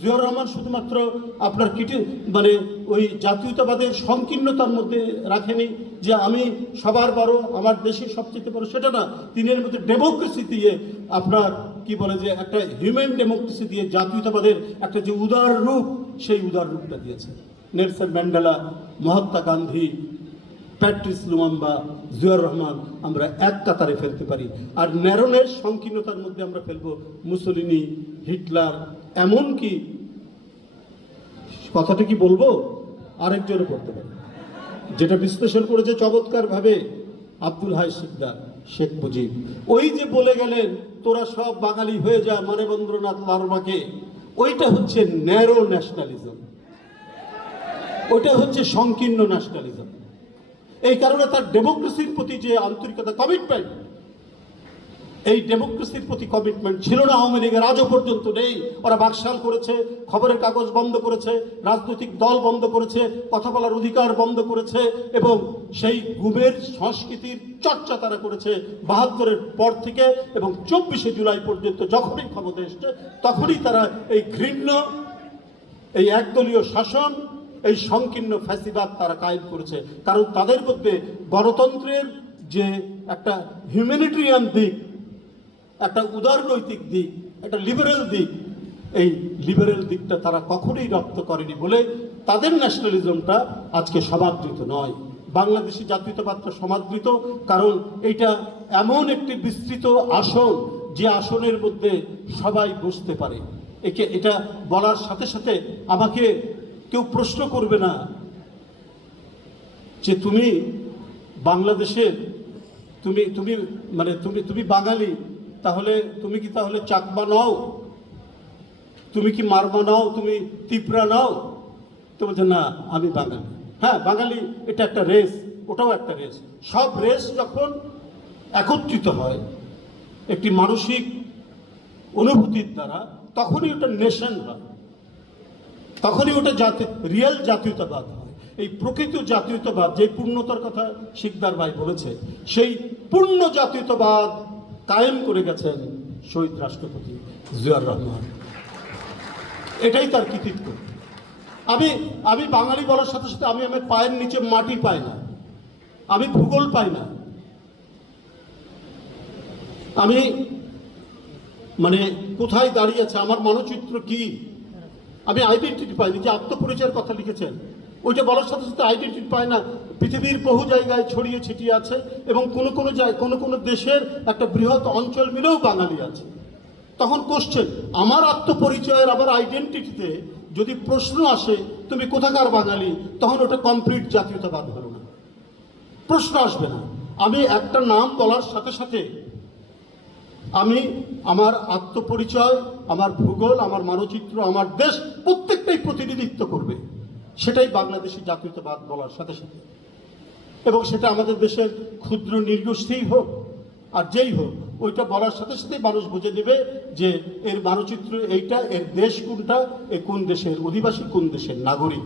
জিয়াউর রহমান শুধুমাত্র আপনার মানে ওই জাতীয়তাবাদের সংকীর্ণতার মধ্যে রাখেনি যে আমি সবার বড়, আমার দেশের সবচেয়ে বড়, সেটা না। তিনি এর মধ্যে ডেমোক্রেসি দিয়ে আপনার কি বলে যে একটা হিউম্যান ডেমোক্রেসি দিয়ে জাতীয়তাবাদের একটা যে উদার রূপ, সেই উদার রূপটা দিয়েছে। Nelson Mandela, Mahatma Gandhi, Patrice Lumumba, Ziaur Rahman আমরা এক কাতারে ফেলতে পারি। আর ন্যারোনেস সংকীর্ণতার মধ্যে আমরা ফেলবো মুসোলিনি, হিটলার, এমনকি কথাটা কি বলবো আরেকজনও করতে পারি, যেটা বিশ্লেষণ করেছে চমৎকারভাবে আব্দুল হাই সিকদার, শেখ মুজিব। ওই যে বলে গেলেন তোরা সব বাঙালি হয়ে যা মানবেন্দ্রনাথ লারমাকে, ওইটা হচ্ছে ন্যারো ন্যাশনালিজম, ওইটা হচ্ছে সংকীর্ণ ন্যাশনালিজম। এই কারণে তার ডেমোক্রেসির প্রতি যে আন্তরিকতা, কমিটমেন্ট, এই ডেমোক্রেসির প্রতি কমিটমেন্ট ছিল না আওয়ামী লীগের, আজও পর্যন্ত নেই। ওরা বাকশাল করেছে, খবরের কাগজ বন্ধ করেছে, রাজনৈতিক দল বন্ধ করেছে, কথা বলার অধিকার বন্ধ করেছে, এবং সেই গুমের সংস্কৃতির চর্চা তারা করেছে ৭২-এর পর থেকে, এবং ২৪শে জুলাই পর্যন্ত যখনই ক্ষমতা এসছে তখনই তারা এই ঘৃণ্য, এই একদলীয় শাসন, এই সংকীর্ণ ফ্যাসিবাদ তারা কায়েম করেছে। কারণ তাদের মধ্যে গণতন্ত্রের যে একটা হিউম্যানিটেরিয়ান দিক, একটা উদারনৈতিক দিক, একটা লিবারেল দিক, এই লিবারেল দিকটা তারা কখনোই রপ্ত করেনি বলে তাদের ন্যাশনালিজমটা আজকে সমাদৃত নয়। বাংলাদেশি জাতীয়তাবাদটা সমাদৃত, কারণ এটা এমন একটি বিস্তৃত আসন যে আসনের মধ্যে সবাই বসতে পারে। এটা বলার সাথে সাথে আমাকে কেউ প্রশ্ন করবে না যে তুমি বাংলাদেশের, তুমি মানে তুমি বাঙালি, তাহলে তুমি কি তাহলে চাকমা নাও, তুমি কি মারমা নাও, তুমি তিপ্রা নাও? তো বলছে না আমি বাঙালি। হ্যাঁ বাঙালি এটা একটা রেস, ওটাও একটা রেস। সব রেস যখন একত্রিত হয় একটি মানসিক অনুভূতির দ্বারা, তখনই ওটা নেশন হয়, তখনই ওটা রিয়েল জাতীয়তাবাদ হয়। এই প্রকৃত জাতীয়তাবাদ, যে পূর্ণতার কথা শিকদার ভাই বলেছে, সেই পূর্ণ জাতীয়তাবাদ কায়েম করে গেছেন শহীদ রাষ্ট্রপতি জিয়াউর রহমান। এটাই তার কৃতিত্ব। আমি বাঙালি বলার সাথে সাথে আমি আমার পায়ের নিচে মাটি পাই না, আমি ভূগোল পাই না, আমি মানে কোথায় দাঁড়িয়ে আছে, আমার মানচিত্র কি, আমি আইডেন্টিটি পাইনি। যে আত্মপরিচয়ের কথা লিখেছেন, ওইটা বলার সাথে সাথে আইডেন্টিটি পায় না। পৃথিবীর বহু জায়গায় ছড়িয়ে ছিটিয়ে আছে, এবং কোনো দেশের একটা বৃহৎ অঞ্চল মিলেও বাঙালি আছে। তখন কোশ্চেন, আমার আত্মপরিচয়ের, আমার আইডেন্টিটিতে যদি প্রশ্ন আসে তুমি কোথাকার বাঙালি, তখন ওটা কমপ্লিট জাতীয়তাবাদ হলো না, প্রশ্ন আসবে না। আমি একটা নাম বলার সাথে সাথে আমি আমার আত্মপরিচয়, আমার ভূগোল, আমার মানচিত্র, আমার দেশ প্রত্যেকটাই প্রতিনিধিত্ব করবে। সেটাই বাংলাদেশি জাতীয়তাবাদ বলার সাথে সাথে, এবং সেটা আমাদের দেশের ক্ষুদ্র নৃগোষ্ঠীই হোক আর যেই হোক, ওইটা বলার সাথে সাথে মানুষ বুঝে নেবে যে এর মানচিত্র এইটা, এর দেশ কোনটা, এ কোন দেশের অধিবাসী, কোন দেশের নাগরিক।